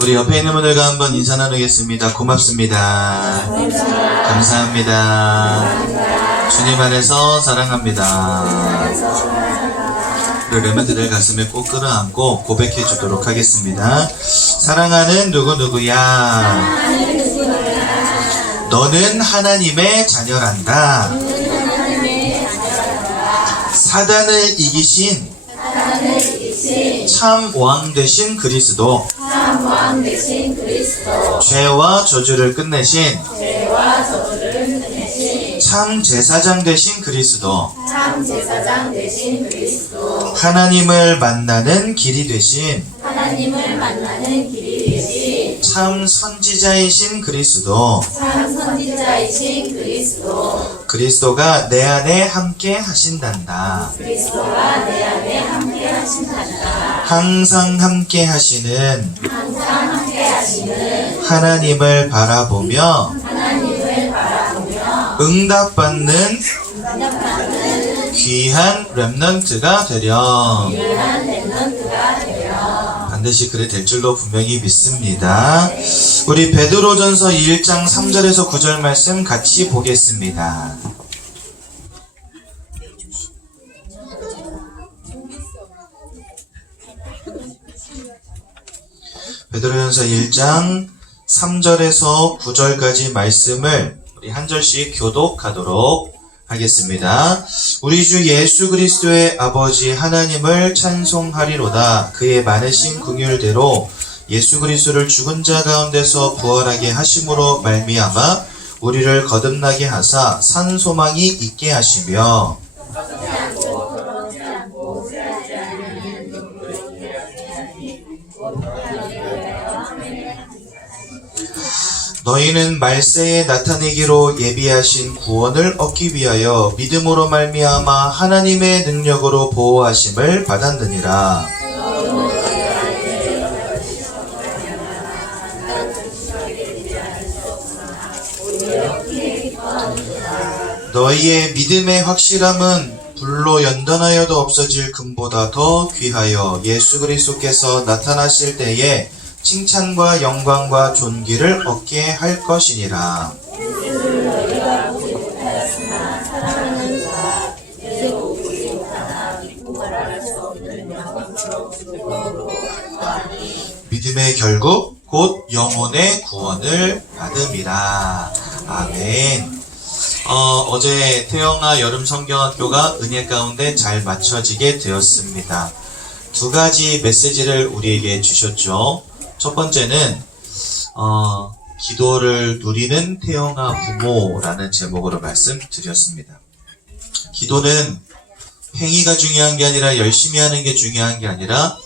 우리 옆에 있는 분들과 한번 인사 나누겠습니다. 고맙습니다. 감사합니다. 주님 안에서 사랑합니다. 우리 렘넌트들 가슴에 꼭 끌어안고 고백해 주도록 하겠습니다. 사랑하는 누구누구야, 너는 하나님의 자녀란다. 사단을 이기신 참 왕 되신 그리스도, 죄와 저주를 끝내신 참 제사장 되신 그리스도, 하나님을 만나는 길이 되신 참 선지자이신 그리스도, 그리스도가 내 안에 함께 하신단다. 항상 함께 하시는 하나님을 바라보며 응답받는 귀한 렘넌트가 되렴. 반드시 그래 될 줄로 분명히 믿습니다. 우리 베드로전서 1장 3절에서 9절 말씀 같이 보겠습니다. 베드로전서 1장 3절에서 9절까지 말씀을 우리 한 절씩 교독하도록 하겠습니다. 우리 주 예수 그리스도의 아버지 하나님을 찬송하리로다. 그의 많으신 긍휼대로 예수 그리스도를 죽은 자 가운데서 부활하게 하심으로 말미암아 우리를 거듭나게 하사 산 소망이 있게 하시며 너희는 말세에 나타내기로 예비하신 구원을 얻기 위하여 믿음으로 말미암아 하나님의 능력으로 보호하심을 받았느니라. 너희의 믿음의 확실함은 불로 연단하여도 없어질 금보다 더 귀하여 예수 그리스도께서 나타나실 때에 칭찬과 영광과 존귀를 얻게 할 것이니라. 믿음의 결국 곧 영혼의 구원을 받음이라. 아멘. 어제 태영아 여름성경학교가 은혜 가운데 잘 맞춰지게 되었습니다. 두 가지 메시지를 우리에게 주셨죠. 첫 번째는 기도를 누리는 태영아 부모라는 제목으로 말씀드렸습니다. 기도는 행위가 중요한 게 아니라 열심히 하는 게 중요한 게 아니라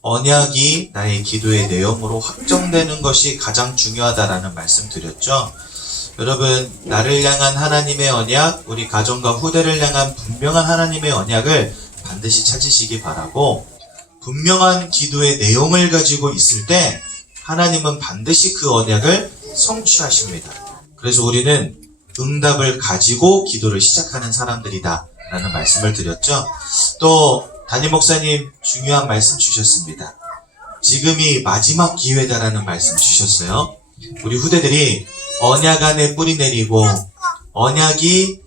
언약이 나의 기도의 내용으로 확정되는 것이 가장 중요하다라는 말씀드렸죠. 여러분, 나를 향한 하나님의 언약, 우리 가정과 후대를 향한 분명한 하나님의 언약을 반드시 찾으시기 바라고, 분명한 기도의 내용을 가지고 있을 때 하나님은 반드시 그 언약을 성취하십니다. 그래서 우리는 응답을 가지고 기도를 시작하는 사람들이다 라는 말씀을 드렸죠. 또 담임 목사님 중요한 말씀 주셨습니다. 지금이 마지막 기회다라는 말씀 주셨어요. 우리 후대들이 언약 안에 뿌리 내리고 언약이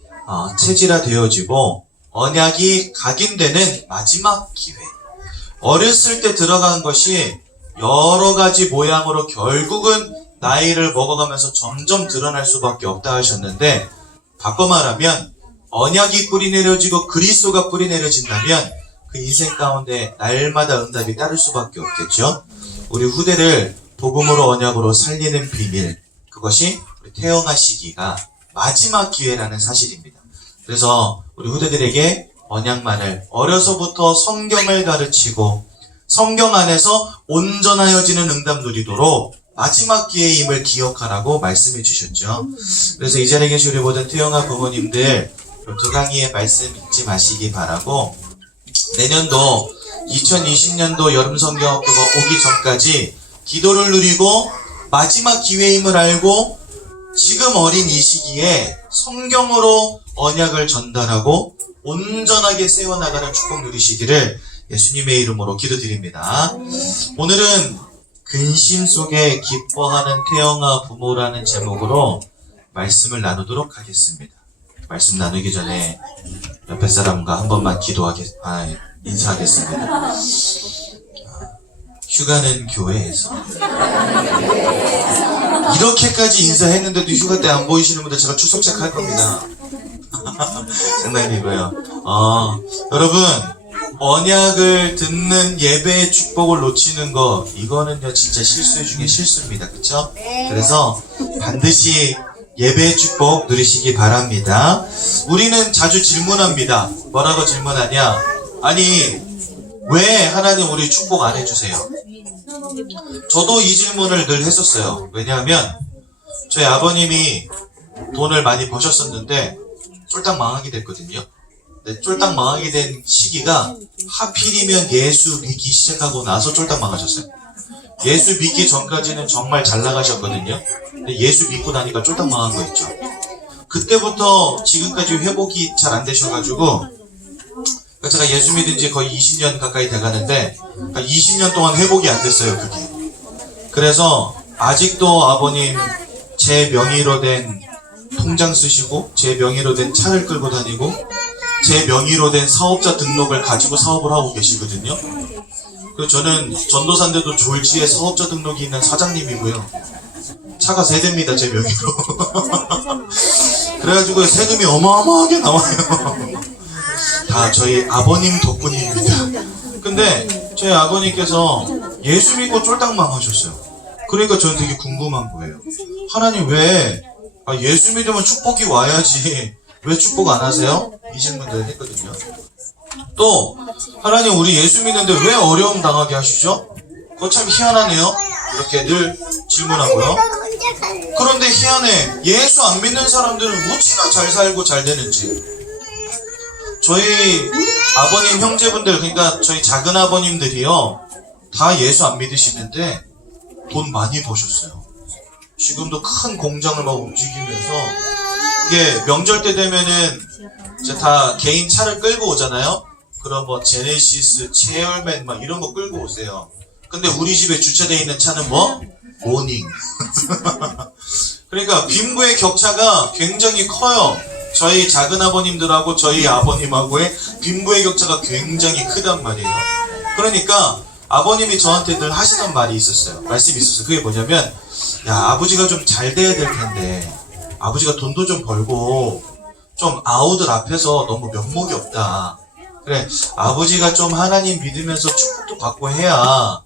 체질화 되어지고 언약이 각인되는 마지막 기회. 어렸을 때 들어간 것이 여러 가지 모양으로 결국은 나이를 먹어가면서 점점 드러날 수밖에 없다 하셨는데, 바꿔 말하면 언약이 뿌리 내려지고 그리스도가 뿌리 내려진다면 그 인생 가운데 날마다 응답이 따를 수밖에 없겠죠. 우리 후대를 복음으로 언약으로 살리는 비밀, 그것이 우리 태영아 시기가 마지막 기회라는 사실입니다. 그래서 우리 후대들에게 언약만을 어려서부터 성경을 가르치고 성경 안에서 온전하여지는 응답 누리도록 마지막 기회임을 기억하라고 말씀해 주셨죠. 그래서 이 자리에 계신 우리 모든 태영아 부모님들 두 강의의 말씀 잊지 마시기 바라고, 내년도 2020년도 여름성경학교가 오기 전까지 기도를 누리고 마지막 기회임을 알고 지금 어린 이 시기에 성경으로 언약을 전달하고 온전하게 세워나가는 축복 누리시기를 예수님의 이름으로 기도드립니다. 오늘은 근심 속에 기뻐하는 태영아 부모라는 제목으로 말씀을 나누도록 하겠습니다. 말씀 나누기 전에 옆에 사람과 한 번만 인사하겠습니다. 휴가는 교회에서. 이렇게까지 인사했는데도 휴가 때 안 보이시는 분들 제가 출석 체크할 겁니다. 장난이고요. 여러분, 언약을 듣는 예배의 축복을 놓치는 거, 이거는요 진짜 실수 중에 실수입니다. 그쵸? 그래서 반드시 예배의 축복 누리시기 바랍니다. 우리는 자주 질문합니다. 뭐라고 질문하냐? 아니, 왜 하나님 우리 축복 안 해주세요? 저도 이 질문을 늘 했었어요. 왜냐하면 저희 아버님이 돈을 많이 버셨었는데 쫄딱 망하게 됐거든요. 근데 쫄딱 망하게 된 시기가 하필이면 예수 믿기 시작하고 나서 쫄딱 망하셨어요. 예수 믿기 전까지는 정말 잘 나가셨거든요. 근데 예수 믿고 나니까 쫄딱 망한 거 있죠. 그때부터 지금까지 회복이 잘 안 되셔가지고, 제가 예수 믿은 지 거의 20년 가까이 돼가는데 20년 동안 회복이 안 됐어요, 그게. 그래서 아직도 아버님 제 명의로 된 통장 쓰시고, 제 명의로 된 차를 끌고 다니고, 제 명의로 된 사업자 등록을 가지고 사업을 하고 계시거든요. 그리고 저는 전도사인데도 졸지에 사업자 등록이 있는 사장님이고요. 차가 3대입니다, 제 명의로. 그래가지고 세금이 어마어마하게 나와요. 다 저희 아버님 덕분입니다. 근데 저희 아버님께서 예수 믿고 쫄딱 망하셨어요. 그러니까 저는 되게 궁금한 거예요. 하나님 왜 예수 믿으면 축복이 와야지 왜 축복 안 하세요? 이 질문들 했거든요. 또 하나님 우리 예수 믿는데 왜 어려움 당하게 하시죠? 그거 참 희한하네요. 이렇게 늘 질문하고요. 그런데 희한해. 예수 안 믿는 사람들은 무지나 잘 살고 잘 되는지. 저희 아버님 형제분들, 그러니까 저희 작은 아버님들이요, 다 예수 안 믿으시는데 돈 많이 버셨어요. 지금도 큰 공장을 막 움직이면서, 이게 명절 때 되면은 이제 다 개인 차를 끌고 오잖아요. 그럼 뭐 제네시스, 체어맨 막 이런 거 끌고 오세요. 근데 우리 집에 주차되어 있는 차는 뭐? 모닝. 그러니까 빈부의 격차가 굉장히 커요. 저희 작은 아버님들하고 저희 아버님하고의 빈부의 격차가 굉장히 크단 말이에요. 그러니까 아버님이 저한테 늘 하시던 말이 있었어요. 말씀이 있었어요. 그게 뭐냐면, 야, 아버지가 좀 잘 돼야 될 텐데, 아버지가 돈도 좀 벌고 좀 아우들 앞에서 너무 면목이 없다. 그래, 아버지가 좀 하나님 믿으면서 축복도 받고 해야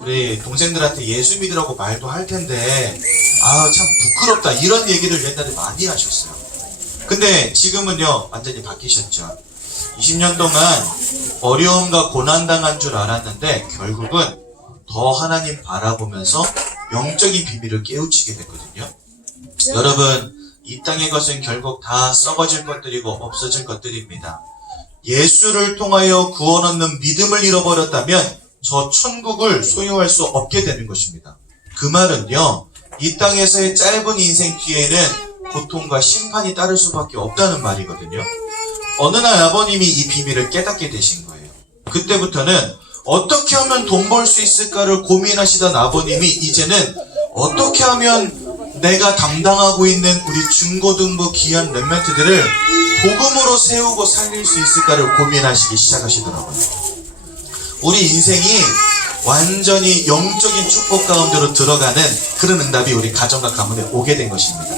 우리 동생들한테 예수 믿으라고 말도 할 텐데, 참 부끄럽다, 이런 얘기를 옛날에 많이 하셨어요. 근데 지금은요 완전히 바뀌셨죠. 20년 동안 어려움과 고난당한 줄 알았는데 결국은 더 하나님 바라보면서 영적인 비밀을 깨우치게 됐거든요. 여러분, 이 땅의 것은 결국 다 썩어질 것들이고 없어질 것들입니다. 예수를 통하여 구원 얻는 믿음을 잃어버렸다면 저 천국을 소유할 수 없게 되는 것입니다. 그 말은요, 이 땅에서의 짧은 인생 뒤에는 고통과 심판이 따를 수밖에 없다는 말이거든요. 어느 날 아버님이 이 비밀을 깨닫게 되신 거예요. 그때부터는 어떻게 하면 돈 벌 수 있을까를 고민하시던 아버님이 이제는 어떻게 하면 내가 담당하고 있는 우리 중고등부 귀한 랩런트들을 복음으로 세우고 살릴 수 있을까를 고민하시기 시작하시더라고요. 우리 인생이 완전히 영적인 축복 가운데로 들어가는 그런 응답이 우리 가정과 가문에 오게 된 것입니다.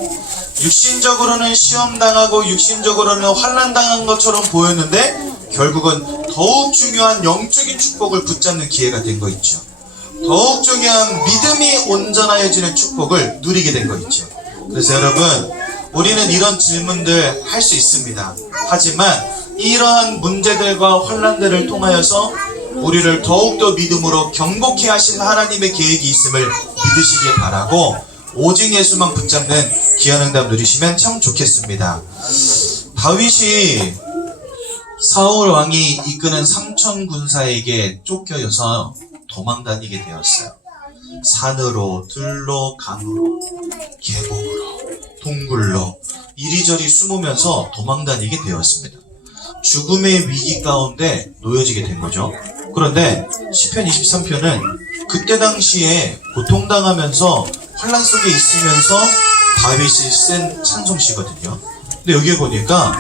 육신적으로는 시험당하고 육신적으로는 환난당한 것처럼 보였는데 결국은 더욱 중요한 영적인 축복을 붙잡는 기회가 된 거 있죠. 더욱 중요한 믿음이 온전하여지는 축복을 누리게 된 거 있죠. 그래서 여러분, 우리는 이런 질문들 할 수 있습니다. 하지만 이러한 문제들과 환난들을 통하여서 우리를 더욱더 믿음으로 경고케 하신 하나님의 계획이 있음을 믿으시길 바라고, 오직 예수만 붙잡는 귀한 응답 누리시면 참 좋겠습니다. 다윗이 사울 왕이 이끄는 삼천 군사에게 쫓겨서 도망다니게 되었어요. 산으로, 들로, 강으로, 계곡으로, 동굴로 이리저리 숨으면서 도망다니게 되었습니다. 죽음의 위기 가운데 놓여지게 된 거죠. 그런데 시편 23편은 그때 당시에 고통당하면서 환란 속에 있으면서 다윗이 쓴 찬송시거든요. 근데 여기에 보니까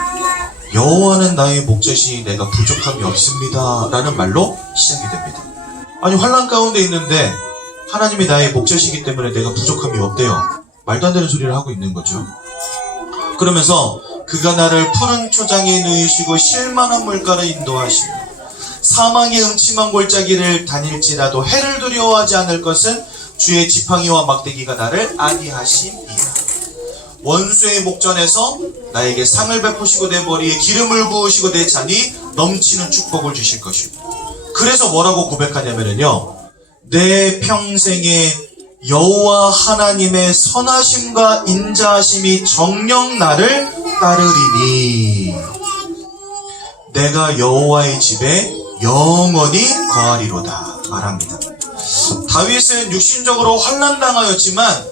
여호와는 나의 목자시니 내가 부족함이 없습니다 라는 말로 시작이 됩니다. 아니 환란 가운데 있는데 하나님이 나의 목자시기 때문에 내가 부족함이 없대요. 말도 안 되는 소리를 하고 있는 거죠. 그러면서 그가 나를 푸른 초장에 누이시고 실만한 물가를 인도하시며 사망의 음침한 골짜기를 다닐지라도 해를 두려워하지 않을 것은 주의 지팡이와 막대기가 나를 안위하심이라. 원수의 목전에서 나에게 상을 베푸시고 내 머리에 기름을 부으시고 내 잔이 넘치는 축복을 주실 것이고. 그래서 뭐라고 고백하냐면요, 내 평생에 여호와 하나님의 선하심과 인자하심이 정녕 나를 따르리니 내가 여호와의 집에 영원히 거하리로다 말합니다. 다윗은 육신적으로 환난당하였지만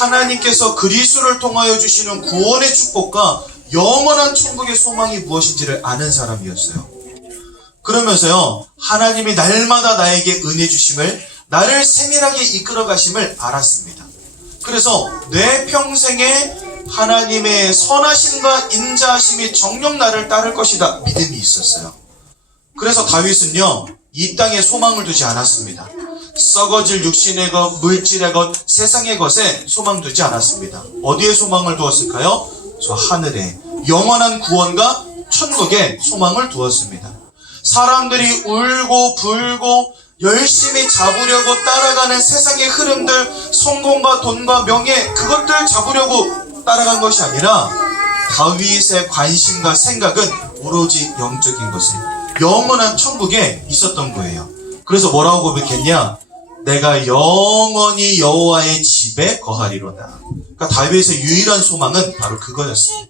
하나님께서 그리스도를 통하여 주시는 구원의 축복과 영원한 천국의 소망이 무엇인지를 아는 사람이었어요. 그러면서요, 하나님이 날마다 나에게 은혜 주심을, 나를 세밀하게 이끌어 가심을 알았습니다. 그래서 내 평생에 하나님의 선하심과 인자하심이 정녕 나를 따를 것이다 믿음이 있었어요. 그래서 다윗은요, 이 땅에 소망을 두지 않았습니다. 썩어질 육신의 것, 물질의 것, 세상의 것에 소망 두지 않았습니다. 어디에 소망을 두었을까요? 저 하늘에 영원한 구원과 천국에 소망을 두었습니다. 사람들이 울고 불고 열심히 잡으려고 따라가는 세상의 흐름들, 성공과 돈과 명예, 그것들 잡으려고 따라간 것이 아니라 다윗의 관심과 생각은 오로지 영적인 것에, 영원한 천국에 있었던 거예요. 그래서 뭐라고 고백했냐? 내가 영원히 여호와의 집에 거하리로다. 그러니까 다윗의 유일한 소망은 바로 그거였습니다.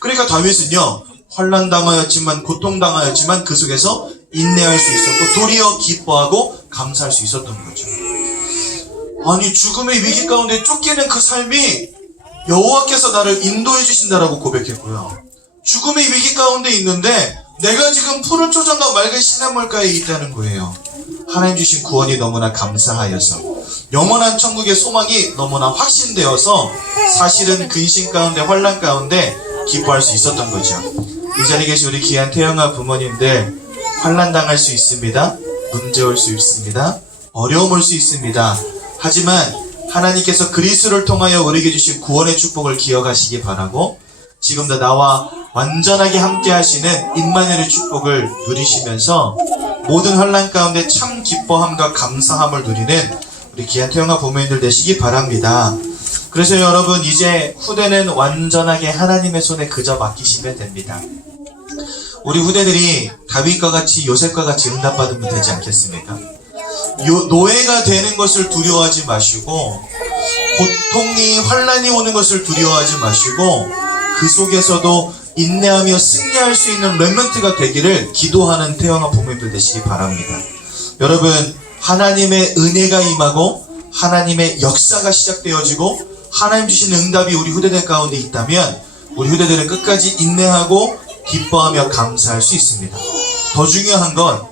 그러니까 다윗은요, 환난당하였지만, 고통당하였지만 그 속에서 인내할 수 있었고 도리어 기뻐하고 감사할 수 있었던 거죠. 아니, 죽음의 위기 가운데 쫓기는 그 삶이 여호와께서 나를 인도해 주신다라고 고백했고요. 죽음의 위기 가운데 있는데 내가 지금 푸른 초장과 맑은 시냇물가에 있다는 거예요. 하나님 주신 구원이 너무나 감사하여서, 영원한 천국의 소망이 너무나 확신되어서 사실은 근심 가운데 환난 가운데 기뻐할 수 있었던 거죠. 이 자리에 계신 우리 귀한 태영아 부모님들, 환난 당할 수 있습니다. 문제 올 수 있습니다. 어려움 올 수 있습니다. 하지만 하나님께서 그리스도를 통하여 우리에게 주신 구원의 축복을 기억하시기 바라고, 지금도 나와 완전하게 함께 하시는 임마누엘의 축복을 누리시면서 모든 환난 가운데 참 기뻐함과 감사함을 누리는 우리 귀한 태영아 부모님들 되시기 바랍니다. 그래서 여러분, 이제 후대는 완전하게 하나님의 손에 그저 맡기시면 됩니다. 우리 후대들이 다윗과 같이 요셉과 같이 응답받으면 되지 않겠습니까? 노예가 되는 것을 두려워하지 마시고, 고통이 환난이 오는 것을 두려워하지 마시고, 그 속에서도 인내하며 승리할 수 있는 렘넌트가 되기를 기도하는 태영아 부모님들 되시기 바랍니다. 여러분, 하나님의 은혜가 임하고 하나님의 역사가 시작되어지고 하나님 주신 응답이 우리 후대들 가운데 있다면 우리 후대들은 끝까지 인내하고 기뻐하며 감사할 수 있습니다. 더 중요한 건,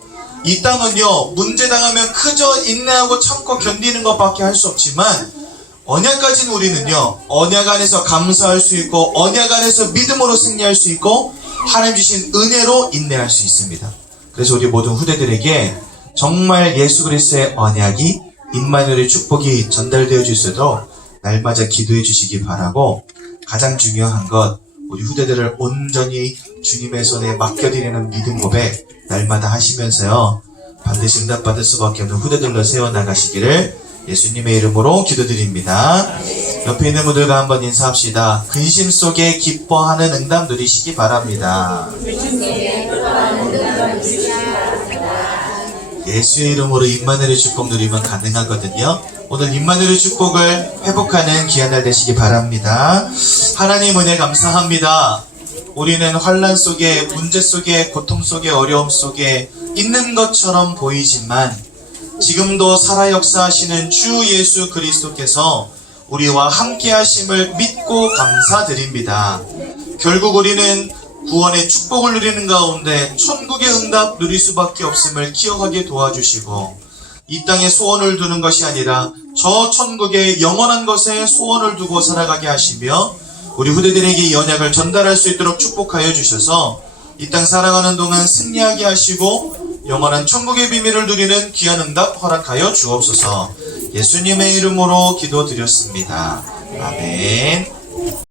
이 땅은요, 문제 당하면 그저 인내하고 참고 견디는 것밖에 할 수 없지만 언약 가진 우리는요, 언약 안에서 감사할 수 있고 언약 안에서 믿음으로 승리할 수 있고 하나님 주신 은혜로 인내할 수 있습니다. 그래서 우리 모든 후대들에게 정말 예수 그리스도의 언약이, 임마누엘의 축복이 전달되어 줄 수 있도록 날마다 기도해 주시기 바라고, 가장 중요한 것, 우리 후대들을 온전히 주님의 손에 맡겨드리는 믿음 고백 날마다 하시면서요, 반드시 응답받을 수밖에 없는 후대들로 세워나가시기를 예수님의 이름으로 기도드립니다. 옆에 있는 분들과 한번 인사합시다. 근심 속에 기뻐하는 응답 누리시기 바랍니다. 예수의 이름으로 임마누엘의 축복 누리면 가능하거든요. 오늘 임마누엘의 축복을 회복하는 귀한 날 되시기 바랍니다. 하나님 은혜 감사합니다. 우리는 환난 속에, 문제 속에, 고통 속에, 어려움 속에 있는 것처럼 보이지만 지금도 살아 역사하시는 주 예수 그리스도께서 우리와 함께 하심을 믿고 감사드립니다. 결국 우리는 구원의 축복을 누리는 가운데 천국의 응답 누릴 수밖에 없음을 기억하게 도와주시고, 이 땅에 소원을 두는 것이 아니라 저 천국의 영원한 것에 소원을 두고 살아가게 하시며 우리 후대들에게 이 언약을 전달할 수 있도록 축복하여 주셔서 이 땅 살아가는 동안 승리하게 하시고 영원한 천국의 비밀을 누리는 귀한 응답 허락하여 주옵소서. 예수님의 이름으로 기도드렸습니다. 아멘.